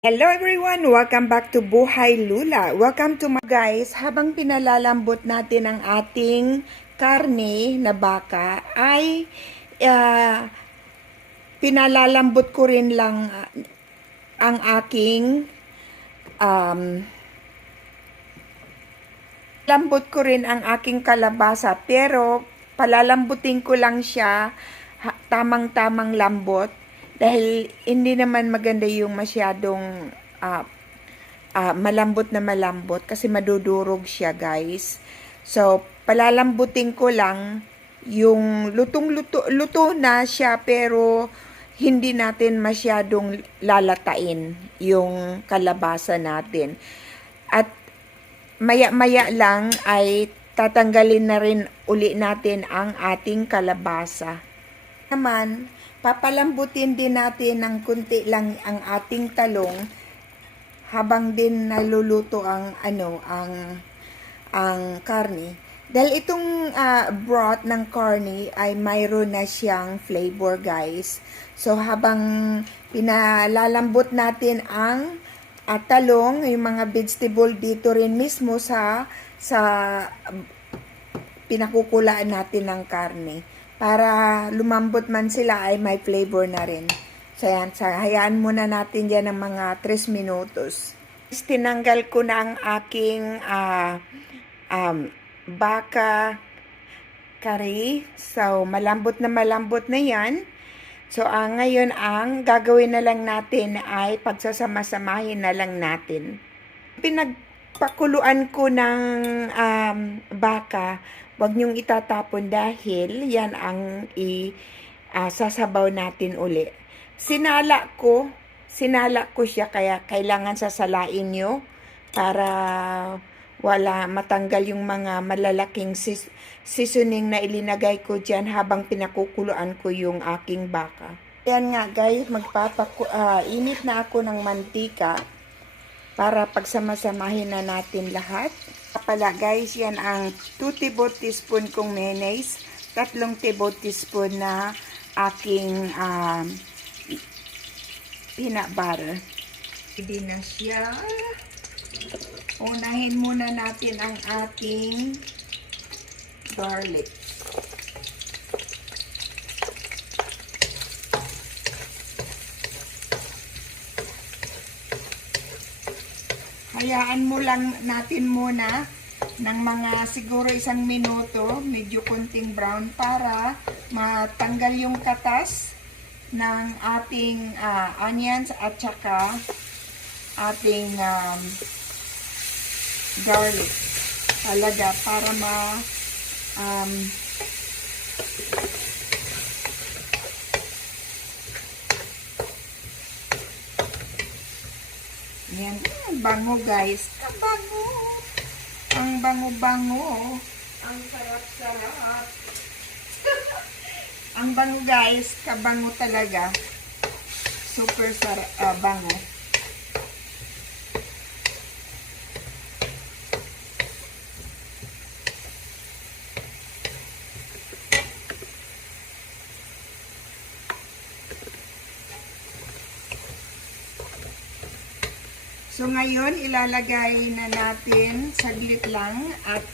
Hello everyone! Welcome back to Buhay Lula. Welcome to my guys. Habang pinalalambot natin ang ating karne na baka, ay pinalalambot ko rin lang ang aking lambot ko rin ang aking kalabasa. Pero palalambutin ko lang siya tamang-tamang lambot. Dahil hindi naman maganda yung masyadong malambot na malambot kasi madudurog siya, guys. So, palalambutin ko lang yung luto na siya pero hindi natin masyadong lalatain yung kalabasa natin. At maya-maya lang ay tatanggalin na rin uli natin ang ating kalabasa. Naman, papalambutin din natin ng kunti lang ang ating talong habang din naluluto ang karne. Dahil itong broth ng karne ay mayroon na siyang flavor, guys. So habang pinalalambot natin ang talong, yung mga vegetable dito rin mismo sa pinakukulaan natin ng karne. Para lumambot man sila ay may flavor na rin. So yan, hayaan muna natin dyan ng mga 3 minutos. Tinanggal ko na ang aking baka curry. So malambot na yan. So ngayon ang gagawin na lang natin ay pagsasama-samahin na lang natin. Pinagpakuluan ko ng baka. Huwag niyong itatapon dahil yan ang sasabaw natin uli. Sinala ko siya kaya kailangan sasalain niyo para wala matanggal yung mga malalaking seasoning na ilinagay ko dyan habang pinakukuluan ko yung aking baka. Yan nga guys, init na ako ng mantika para pagsamasamahin na natin lahat. Pala guys, yan ang 2 tablespoon kong mayonnaise, 3 tablespoon na aking peanut butter. Hindi na siya. Unahin muna natin ang ating garlic. Hayaan mo lang natin muna ng mga siguro 1 minuto, medyo konting brown para matanggal yung katas ng ating onions at saka ating garlic. Talaga para yan, bango guys. Kabango. Ang bango-bango. Ang sarap-sarap. Ang bango guys. Kabango talaga. Super sarap, bango. So ngayon, ilalagay na natin saglit lang at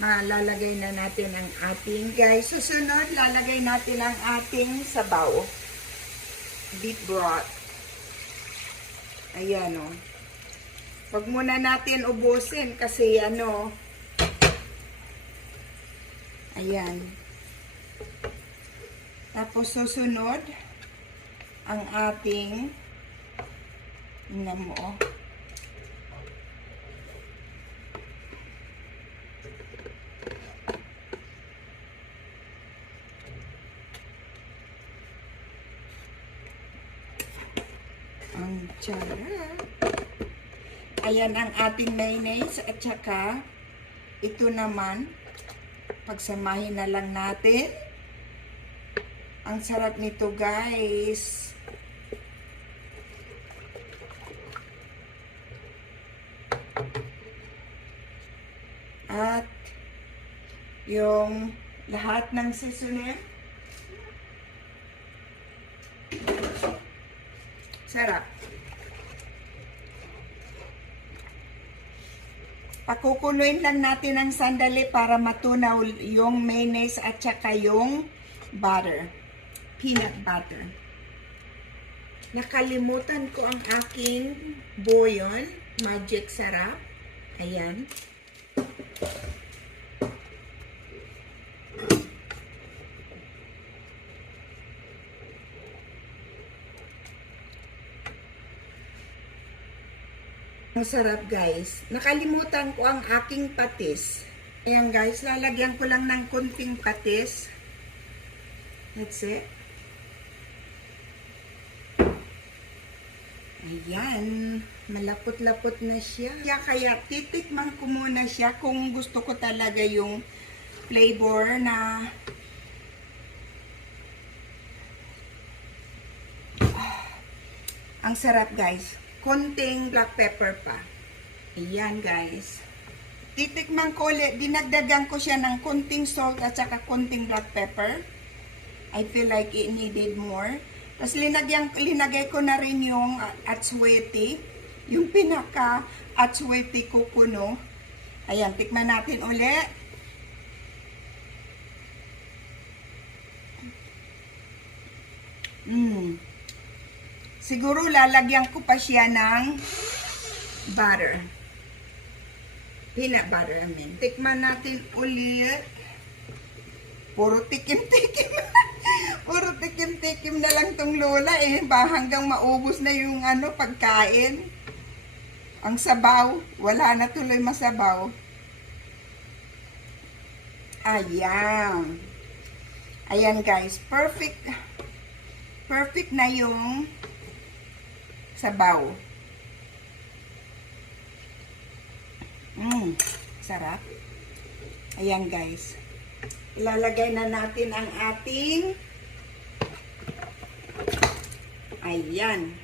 malalagay na natin ang ating, guys, susunod, lalagay natin ang ating sabaw. Beef broth. Ayan o. Huwag muna natin ubusin kasi ayan. Tapos susunod, ang ating tingnan mo, oh. Ang tsara. Ayan ang ating mayonnaise at saka ito naman, pagsamahin na lang natin. Ang sarap nito, guys. At yung lahat ng seasoning. Sarap. Pakukuluin lang natin ng sandali para matunaw yung mayonnaise at saka yung butter. Peanut butter. Nakalimutan ko ang aking bouillon. Magic sarap. Ayan. Masarap guys. Nakalimutan ko ang aking patis. Ayan guys, lalagyan ko lang ng kunting patis. That's it. Ayan. Malapot-lapot na siya. Kaya titikman ko muna siya kung gusto ko talaga yung flavor na ang sarap guys. Konting black pepper pa. Ayan guys. Titikman ko ulit. Dinagdagan ko siya ng konting salt at saka konting black pepper. I feel like it needed more. Tapos linagay ko na rin yung atswete. Yung pinaka atswete ko kuno. Ayan, tikman natin ulit. Siguro lalagyan ko pa siya ng butter. Peanut butter, I mean. Tikman natin ulit. Puro tikim-tikim. Puro tikim-tikim na lang tong lola eh. Hanggang maubos na yung pagkain. Ang sabaw. Wala na tuloy masabaw. Ayan. Ayan guys. Perfect. Perfect na yung sabaw. Sarap. Ayan guys. Ilalagay na natin ang ating ayan.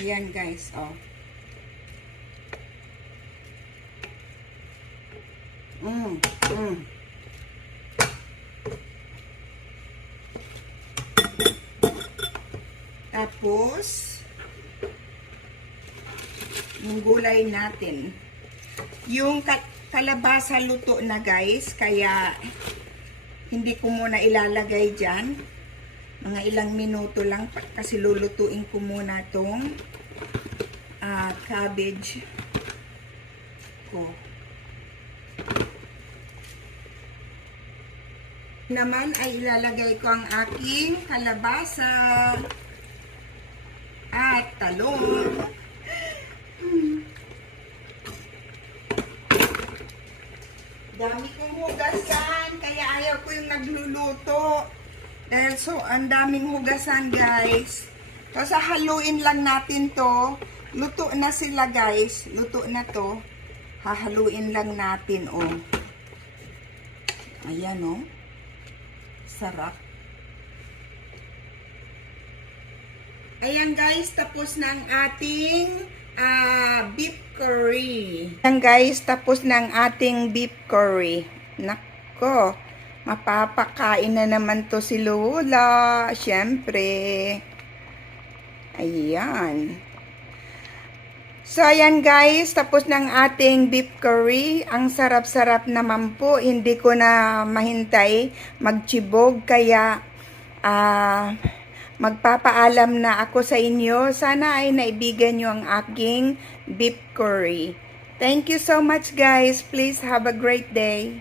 Ayan guys, oh. Tapos, yung gulay natin. Yung kalabasa luto na guys, kaya hindi ko muna ilalagay dyan. Mga ilang minuto lang kasi lulutuin ko muna itong cabbage ko. Naman ay ilalagay ko ang aking kalabasa at talong. Dami kong hugasan, kaya ayaw ko yung nagluluto. Dahil ang daming hugasan guys. Tapos haluin lang natin to. Luto na sila guys. Luto na to. Hahaluin lang natin oh. Ayan oh. Sarap. Ayan guys, tapos na ang ating beef curry. Ayan guys, tapos na ang ating beef curry. Nako, mapapakain na naman to si Lola. Siyempre. Ayan. So, ayan guys, tapos na ang ating beef curry. Ang sarap-sarap naman po. Hindi ko na mahintay magchibog. Kaya, magpapaalam na ako sa inyo. Sana ay naibigan nyo ang aking beef curry. Thank you so much guys. Please have a great day.